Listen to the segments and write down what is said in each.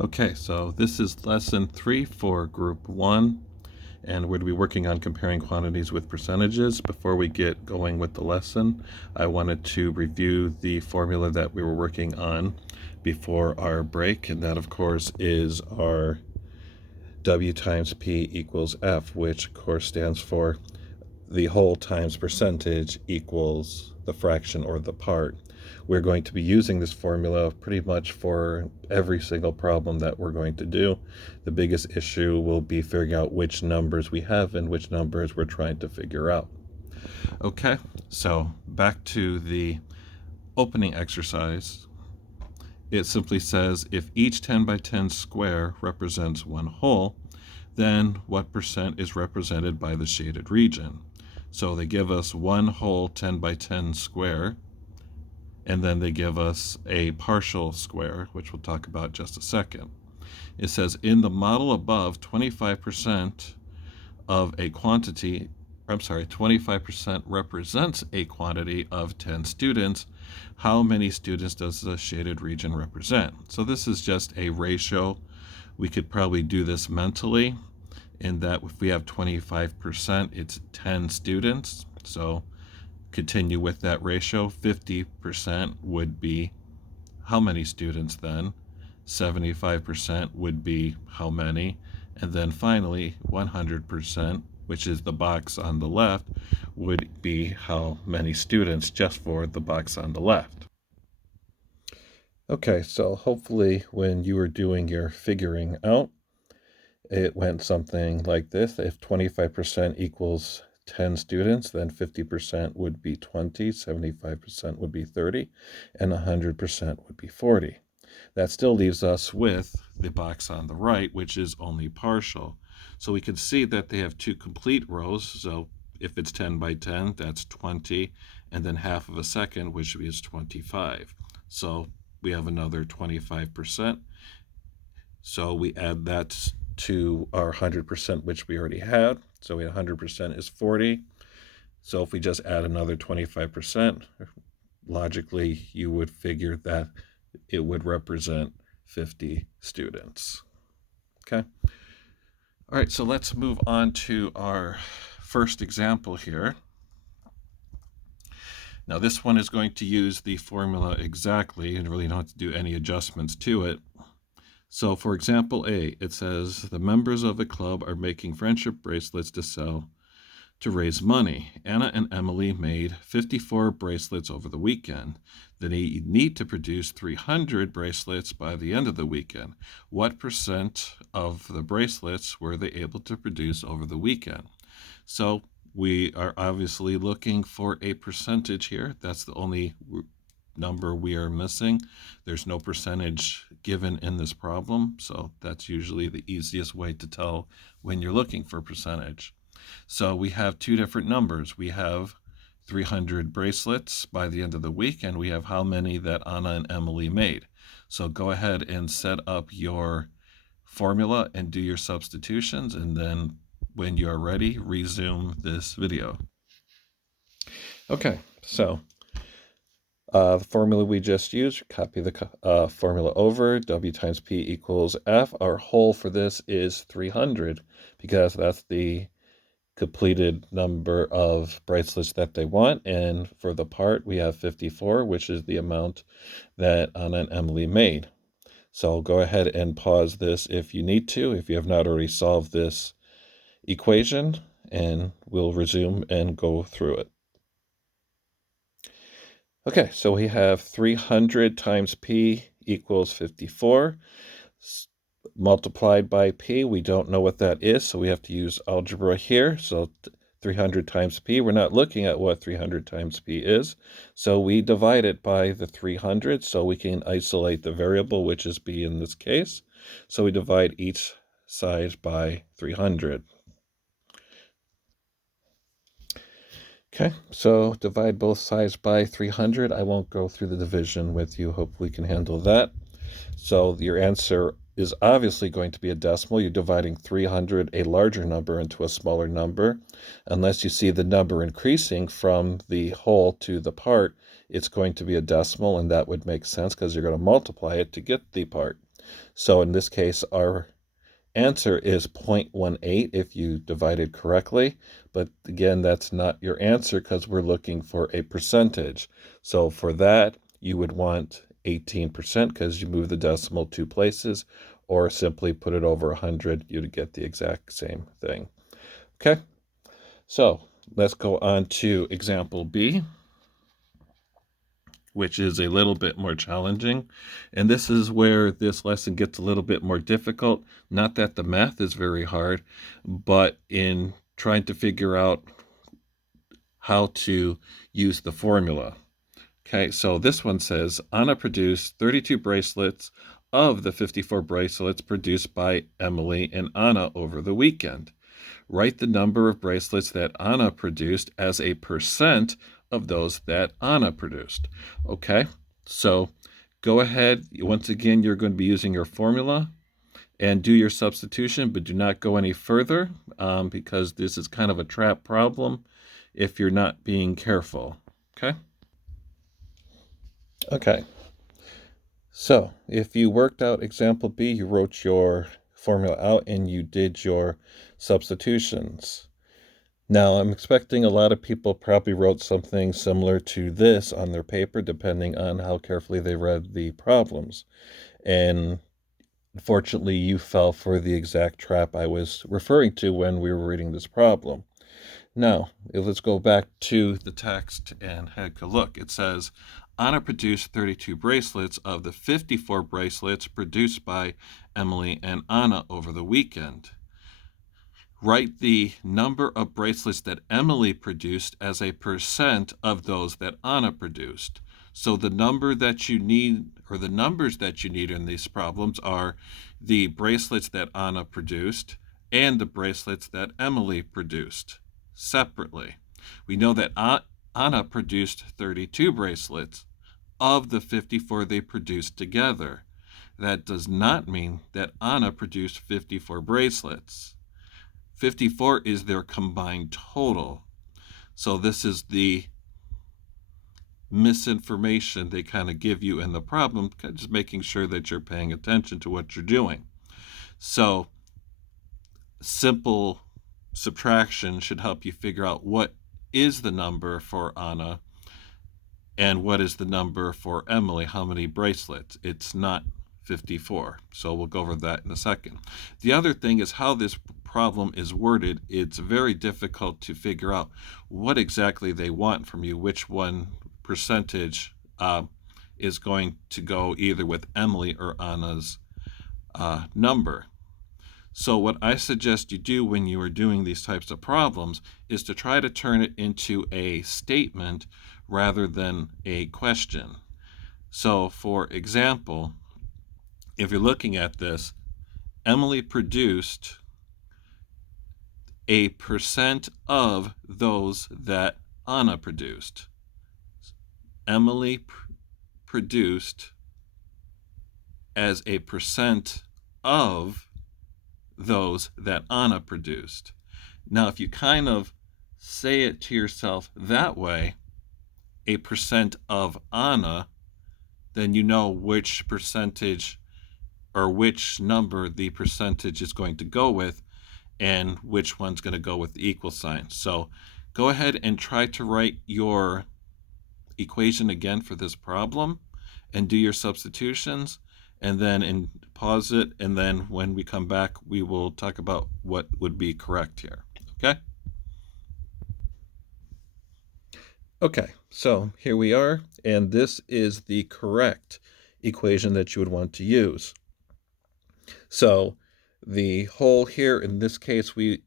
Okay, so this is lesson 3 for group 1, and we're going to be working on comparing quantities with percentages. Before we get going with the lesson, I wanted to review the formula that we were working on before our break, and that of course is our W times P equals F, which of course stands for the whole times percentage equals the fraction or the part. We're going to be using this formula pretty much for every single problem that we're going to do. The biggest issue will be figuring out which numbers we have and which numbers we're trying to figure out. Okay, so back to the opening exercise. It simply says if each 10 by 10 square represents one whole, then what percent is represented by the shaded region? So they give us one whole 10 by 10 square, and then they give us a partial square, which we'll talk about in just a second. It says in the model above, 25% of a quantity, 25% represents a quantity of 10 students. How many students does the shaded region represent? So this is just a ratio. We could probably do this mentally in that if we have 25%, it's 10 students. So continue with that ratio. 50% would be how many students then? 75% would be how many? And then finally, 100%, which is the box on the left, would be how many students just for the box on the left. Okay, so hopefully when you were doing your figuring out, it went something like this. If 25% equals 10 students, then 50% would be 20, 75% would be 30, and 100% would be 40. That still leaves us with the box on the right, which is only partial. So we can see that they have two complete rows. So if it's 10 by 10, that's 20, and then half of a second, which is 25. So we have another 25%. So we add that to our 100%, which we already had. So we had 100% is 40. So if we just add another 25%, logically you would figure that it would represent 50 students. Okay. All right, so let's move on to our first example here. Now this one is going to use the formula exactly and really don't have to do any adjustments to it. So for example A, it says the members of a club are making friendship bracelets to sell to raise money. Anna and Emily made 54 bracelets over the weekend. They need to produce 300 bracelets by the end of the weekend. What percent of the bracelets were they able to produce over the weekend? So we are obviously looking for a percentage here. That's the only number we are missing. There's no percentage given in this problem, so that's usually the easiest way to tell when you're looking for percentage. So we have two different numbers. We have 300 bracelets by the end of the week, and we have how many that Anna and Emily made. So go ahead and set up your formula and do your substitutions, and then when you're ready, resume this video. Okay, so the formula we just used, copy the formula over, W times P equals F. Our whole for this is 300 because that's the completed number of bracelets that they want. And for the part, we have 54, which is the amount that Anna and Emily made. So go ahead and pause this if you need to, if you have not already solved this equation, and we'll resume and go through it. Okay, so we have 300 times P equals 54 multiplied by P. We don't know what that is, so we have to use algebra here. So 300 times P, we're not looking at what 300 times P is. So we divide it by the 300 so we can isolate the variable, which is B in this case. So we divide each side by 300. Okay, so divide both sides by 300. I won't go through the division with you. Hopefully you can handle that. So your answer is obviously going to be a decimal. You're dividing 300, a larger number, into a smaller number. Unless you see the number increasing from the whole to the part, it's going to be a decimal, and that would make sense because you're going to multiply it to get the part. So in this case, our answer is 0.18 if you divided correctly. But again, that's not your answer because we're looking for a percentage. So for that, you would want 18% because you move the decimal 2 places, or simply put it over 100, you'd get the exact same thing. Okay, so let's go on to example B, which is a little bit more challenging. And this is where this lesson gets a little bit more difficult. Not that the math is very hard, but in trying to figure out how to use the formula. Okay, so this one says Anna produced 32 bracelets of the 54 bracelets produced by Emily and Anna over the weekend. Write the number of bracelets that Anna produced as a percent of those that Anna produced. Okay, so go ahead. Once again, you're going to be using your formula and do your substitution, but do not go any further because this is kind of a trap problem if you're not being careful. Okay? Okay. So if you worked out example B, you wrote your formula out and you did your substitutions. Now, I'm expecting a lot of people probably wrote something similar to this on their paper, depending on how carefully they read the problems. And unfortunately, you fell for the exact trap I was referring to when we were reading this problem. Now, let's go back to the text and take a look. It says, Anna produced 32 bracelets of the 54 bracelets produced by Emily and Anna over the weekend. Write the number of bracelets that Emily produced as a percent of those that Anna produced. So the number that you need, or the numbers that you need in these problems, are the bracelets that Anna produced and the bracelets that Emily produced separately. We know that Anna produced 32 bracelets of the 54 they produced together. That does not mean that Anna produced 54 bracelets. 54 is their combined total. So this is the misinformation they kind of give you in the problem, just making sure that you're paying attention to what you're doing. So simple subtraction should help you figure out what is the number for Anna and what is the number for Emily, how many bracelets. It's not 54. So we'll go over that in a second. The other thing is how this problem is worded. It's very difficult to figure out what exactly they want from you, which one percentage is going to go either with Emily or Anna's number. So what I suggest you do when you are doing these types of problems is to try to turn it into a statement rather than a question. So for example, if you're looking at this, Emily produced a percent of those that Anna produced. Emily produced as a percent of those that Anna produced. Now, if you kind of say it to yourself that way, a percent of Anna, then you know which percentage or which number the percentage is going to go with and which one's going to go with the equal sign. So go ahead and try to write your equation again for this problem and do your substitutions, and then pause it, and then when we come back we will talk about what would be correct here. Okay, so here we are, and this is the correct equation that you would want to use. So the whole here, in this case, we,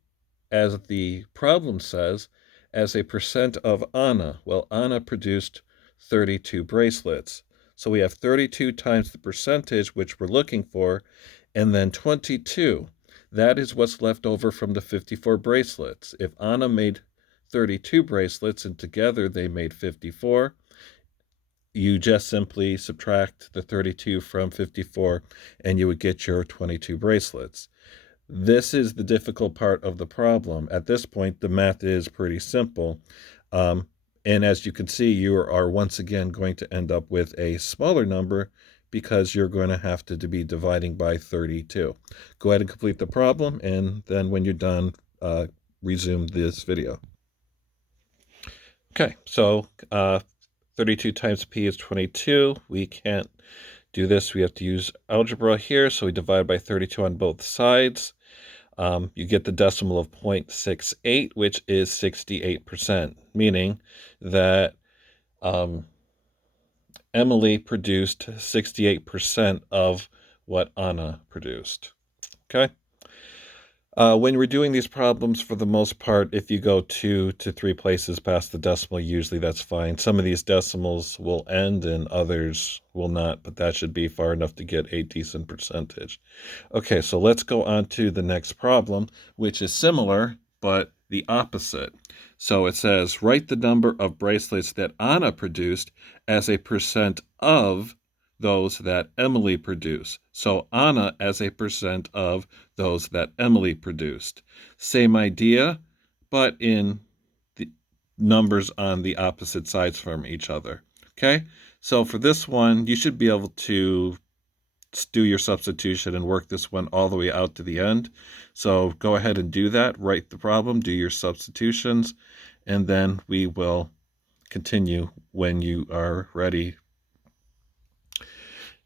as the problem says, as a percent of Anna. Well, Anna produced 32 bracelets. So we have 32 times the percentage, which we're looking for, and then 22. That is what's left over from the 54 bracelets. If Anna made 32 bracelets and together they made 54, you just simply subtract the 32 from 54 and you would get your 22 bracelets. This is the difficult part of the problem. At this point, the math is pretty simple. And as you can see, you are once again going to end up with a smaller number because you're going to have to be dividing by 32. Go ahead and complete the problem, and then when you're done, resume this video. Okay, so 32 times p is 22. We can't do this. We have to use algebra here, so we divide by 32 on both sides. You get the decimal of 0.68, which is 68%, meaning that Emily produced 68% of what Anna produced. Okay? When we're doing these problems, for the most part, if you go 2 to 3 places past the decimal, usually that's fine. Some of these decimals will end and others will not, but that should be far enough to get a decent percentage. Okay, so let's go on to the next problem, which is similar, but the opposite. So it says, write the number of bracelets that Anna produced as a percent of those that Emily produced. So Anna as a percent of those that Emily produced. Same idea, but in the numbers on the opposite sides from each other. Okay, so for this one, you should be able to do your substitution and work this one all the way out to the end. So go ahead and do that, write the problem, do your substitutions, and then we will continue when you are ready.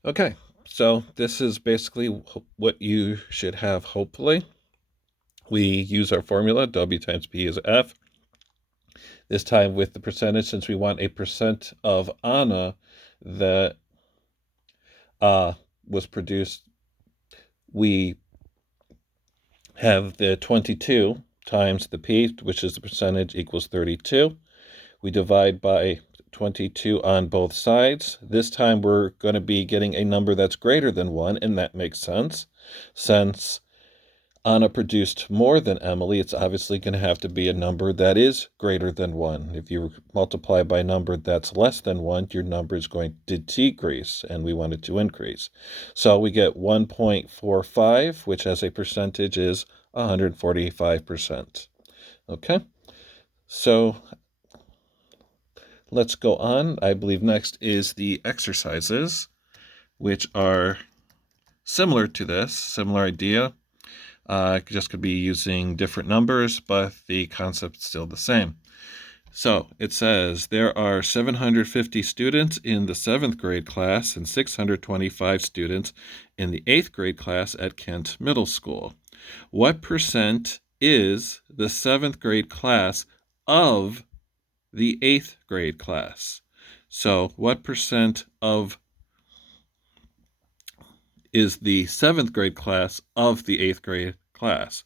Okay, so this is basically what you should have, hopefully. We use our formula, W times P is F. This time with the percentage, since we want a percent of Anna that was produced, we have the 22 times the P, which is the percentage, equals 32. We divide by 22 on both sides. This time we're going to be getting a number that's greater than 1, and that makes sense. Since Anna produced more than Emily, it's obviously going to have to be a number that is greater than 1. If you multiply by a number that's less than 1, your number is going to decrease, and we want it to increase. So we get 1.45, which as a percentage is 145%. Okay, so let's go on. I believe next is the exercises, which are similar to this, similar idea. Just could be using different numbers, but the concept's still the same. So it says there are 750 students in the 7th grade class and 625 students in the 8th grade class at Kent Middle School. What percent is the 7th grade class of the 8th grade class? So what percent of is the 7th grade class of the 8th grade class?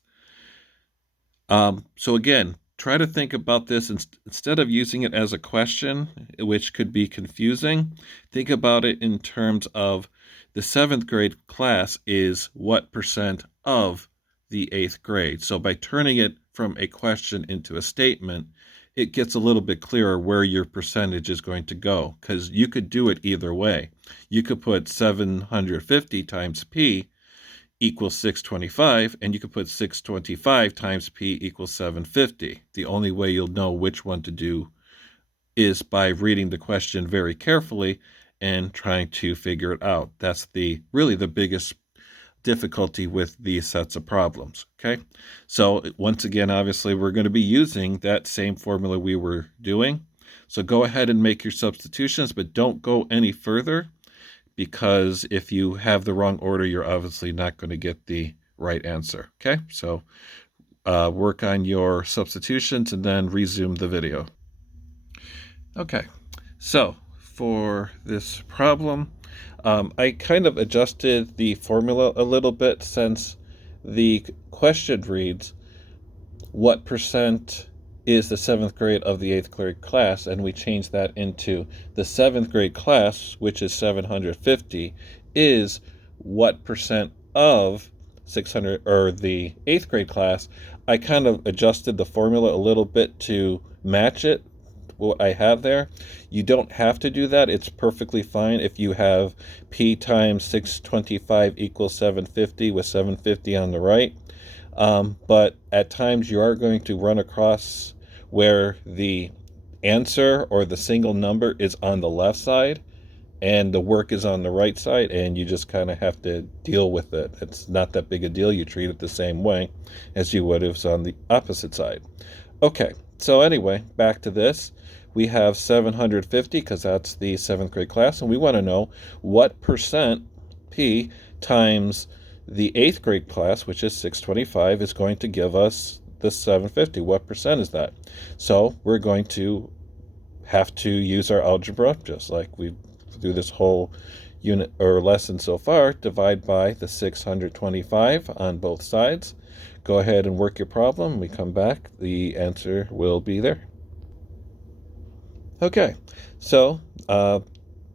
So again, try to think about this instead of using it as a question, which could be confusing. Think about it in terms of the 7th grade class is what percent of the 8th grade. So by turning it from a question into a statement, it gets a little bit clearer where your percentage is going to go, because you could do it either way. You could put 750 times P equals 625, and you could put 625 times P equals 750. The only way you'll know which one to do is by reading the question very carefully and trying to figure it out. That's really the biggest difficulty with these sets of problems. Okay, so once again, obviously we're going to be using that same formula we were doing. So go ahead and make your substitutions, but don't go any further, because if you have the wrong order, you're obviously not going to get the right answer. Okay, so work on your substitutions and then resume the video. Okay, so for this problem, I kind of adjusted the formula a little bit, since the question reads, what percent is the 7th grade of the 8th grade class? And we changed that into the 7th grade class, which is 750, is what percent of 600, or the 8th grade class. I kind of adjusted the formula a little bit to match it, what I have there. You don't have to do that. It's perfectly fine if you have P times 625 equals 750 with 750 on the right. But at times you are going to run across where the answer or the single number is on the left side, and the work is on the right side, and you just kind of have to deal with it. It's not that big a deal. You treat it the same way as you would if it's on the opposite side. Okay, so anyway, back to this. We have 750 because that's the 7th grade class, and we want to know what percent P times the 8th grade class, which is 625, is going to give us the 750. What percent is that? So we're going to have to use our algebra, just like we do this whole unit or lesson so far. Divide by the 625 on both sides. Go ahead and work your problem. We come back, the answer will be there. Okay, so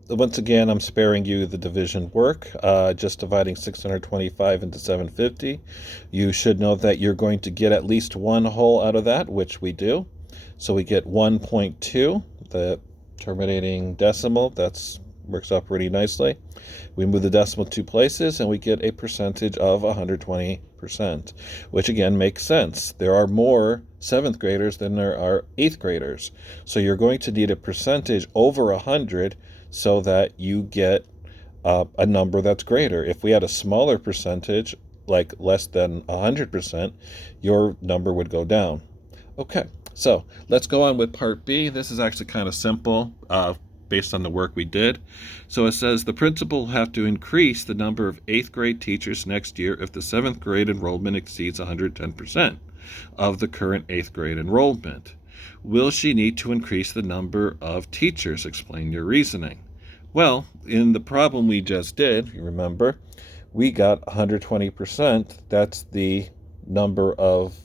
once again, I'm sparing you the division work, just dividing 625 into 750. You should know that you're going to get at least one whole out of that, which we do. So we get 1.2, the terminating decimal. That's works out pretty nicely. We move the decimal 2 places, and we get a percentage of 120%, which again makes sense. There are more 7th graders than there are 8th graders. So you're going to need a percentage over 100 so that you get a number that's greater. If we had a smaller percentage, like less than 100%, your number would go down. Okay, so let's go on with part B. This is actually kind of simple based on the work we did. So it says the principal will have to increase the number of 8th grade teachers next year if the 7th grade enrollment exceeds 110% of the current 8th grade enrollment. Will she need to increase the number of teachers? Explain your reasoning. Well, in the problem we just did, you remember, we got 120%. That's the number of,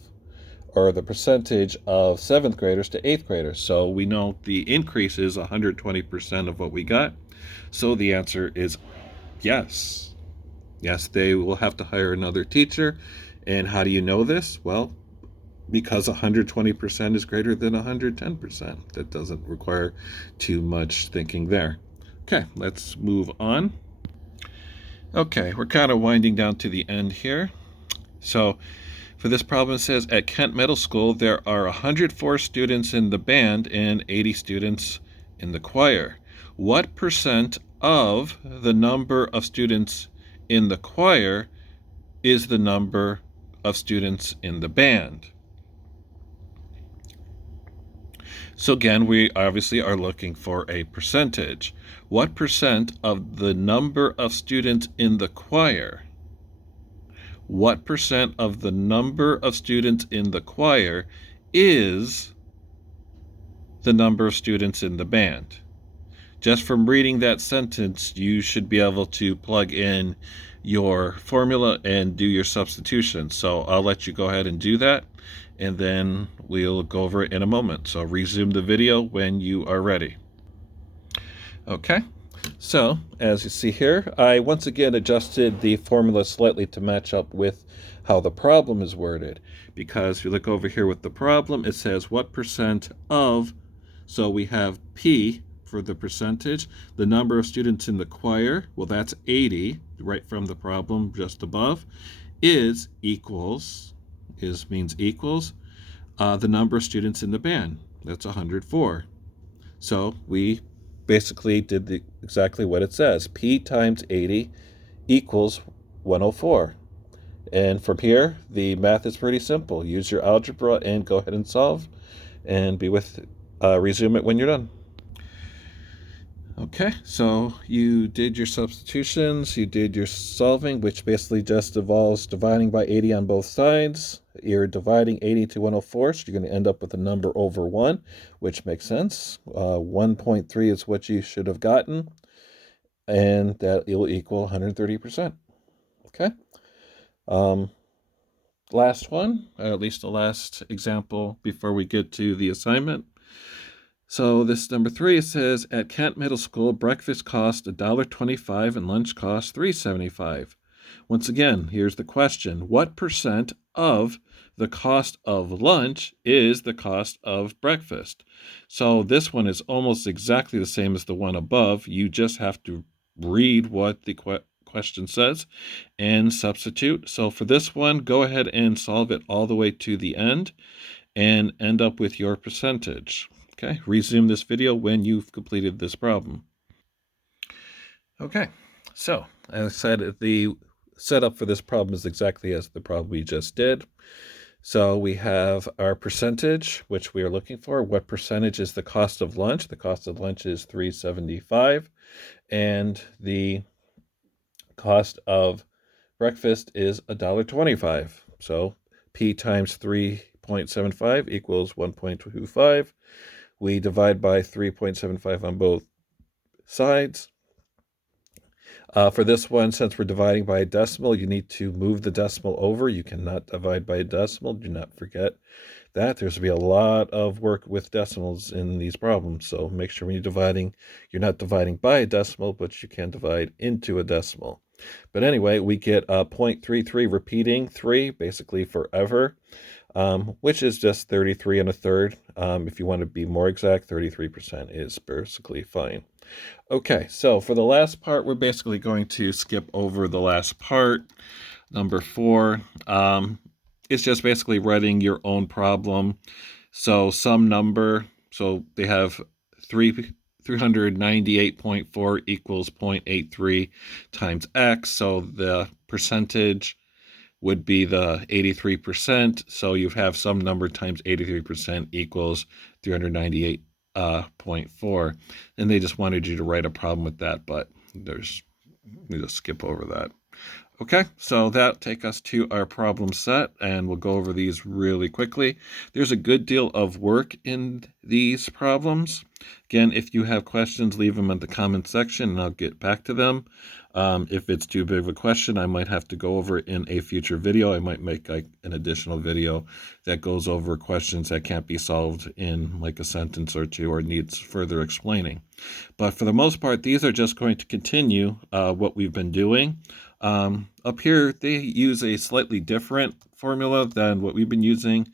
or the percentage of 7th graders to 8th graders. So we know the increase is 120% of what we got. So the answer is yes. Yes, they will have to hire another teacher. And how do you know this? Well, because 120% is greater than 110%. That doesn't require too much thinking there. Okay, let's move on. Okay, we're kind of winding down to the end here. So for this problem, it says at Kent Middle School, there are 104 students in the band and 80 students in the choir. What percent of the number of students in the choir is the number of students in the band? So again, we obviously are looking for a percentage. What percent of the number of students in the choir? What percent of the number of students in the choir is the number of students in the band? Just from reading that sentence, you should be able to plug in your formula and do your substitution. So I'll let you go ahead and do that, and then we'll go over it in a moment. So resume the video when you are ready. Okay, so as you see here, I once again adjusted the formula slightly to match up with how the problem is worded. Because if you look over here with the problem, it says what percent of, so we have P for the percentage, the number of students in the choir, well that's 80, right from the problem just above, is equals, means equals, the number of students in the band, that's 104. So we basically did exactly what it says. P times 80 equals 104. And from here, the math is pretty simple. Use your algebra and go ahead and solve, and resume it when you're done. Okay, so you did your substitutions, you did your solving, which basically just involves dividing by 80 on both sides. You're dividing 80 to 104, so you're going to end up with a number over 1, which makes sense. 1.3 is what you should have gotten, and that will equal 130%. Okay. Last one, or at least the last example before we get to the assignment. So this number 3, it says, at Kent Middle School, breakfast cost $1.25 and lunch cost $3.75. Once again, here's the question. What percent of the cost of lunch is the cost of breakfast? So this one is almost exactly the same as the one above. You just have to read what the question says and substitute. So for this one, go ahead and solve it all the way to the end and end up with your percentage. Okay, resume this video when you've completed this problem. Okay, so as I said, the setup for this problem is exactly as the problem we just did. So we have our percentage, which we are looking for. What percentage is the cost of lunch? The cost of lunch is $3.75, and the cost of breakfast is $1.25. So P times 3.75 equals 1.25. We divide by 3.75 on both sides. For this one, since we're dividing by a decimal, you need to move the decimal over. You cannot divide by a decimal. Do not forget that. There's going to be a lot of work with decimals in these problems. So make sure when you're dividing, you're not dividing by a decimal, but you can divide into a decimal. But anyway, we get 0.33 repeating 3, basically forever, which is just 33 1/3. If you want to be more exact, 33% is basically fine. Okay, so for the last part, we're basically going to skip over the last part, number 4. It's just basically writing your own problem. So some number, so they have 398.4 equals 0.83 times x. So the percentage would be the 83%. So you have some number times 83% equals 398.4. And they just wanted you to write a problem with that, but there's, we just skip over that. Okay, so that'll take us to our problem set, and we'll go over these really quickly. There's a good deal of work in these problems. Again, if you have questions, leave them in the comment section, and I'll get back to them. If it's too big of a question, I might have to go over it in a future video. I might make like an additional video that goes over questions that can't be solved in like a sentence or two or needs further explaining. But for the most part, these are just going to continue what we've been doing. Up here, they use a slightly different formula than what we've been using.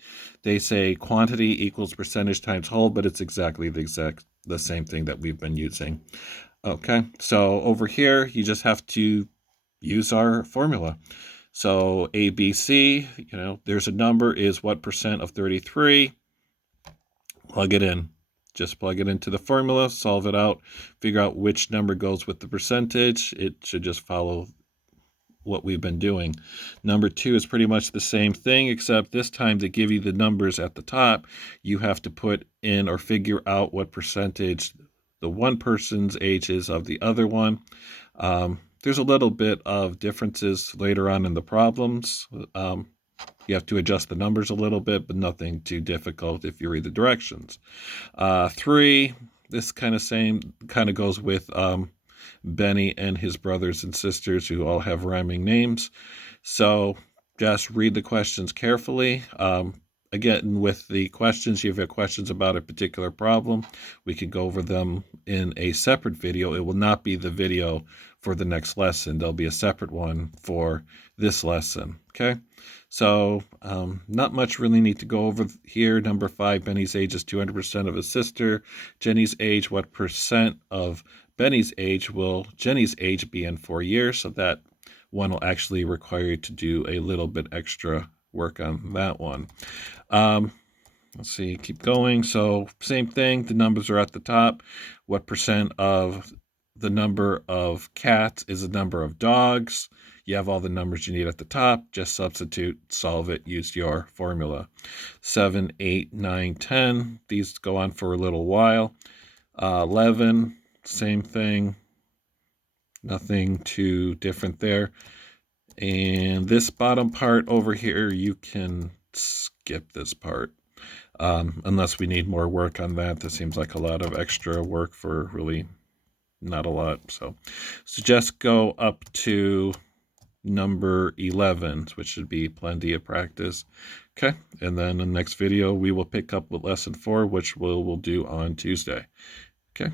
They say quantity equals percentage times whole, but it's exactly the same thing that we've been using. Okay, so over here, you just have to use our formula. So ABC, there's a number is what percent of 33? Plug it in. Just plug it into the formula, solve it out, figure out which number goes with the percentage. It should just follow what we've been doing. Number 2 is pretty much the same thing, except this time to give you the numbers at the top, you have to put in or figure out what percentage the one person's age is of the other one. There's a little bit of differences later on in the problems. You have to adjust the numbers a little bit, but nothing too difficult if you read the directions. 3, this kind of goes with Benny and his brothers and sisters who all have rhyming names. So just read the questions carefully. Again, with the questions, if you have questions about a particular problem, we can go over them in a separate video. It will not be the video for the next lesson. There'll be a separate one for this lesson, okay? So not much really need to go over here. Number 5, Benny's age is 200% of his sister. Jenny's age, what percent of Benny's age will Jenny's age be in 4 years? So that one will actually require you to do a little bit extra work on that one. Let's see, keep going. So same thing, the numbers are at the top. What percent of the number of cats is the number of dogs? You have all the numbers you need at the top. Just substitute, solve it, use your formula. 7, 8, 9, 10. These go on for a little while. 11, same thing. Nothing too different there. And this bottom part over here, you can skip this part. Unless we need more work on that. This seems like a lot of extra work for really not a lot. So just go up to number 11, which should be plenty of practice. Okay, and then in the next video, we will pick up with lesson 4, which we'll do on Tuesday. Okay.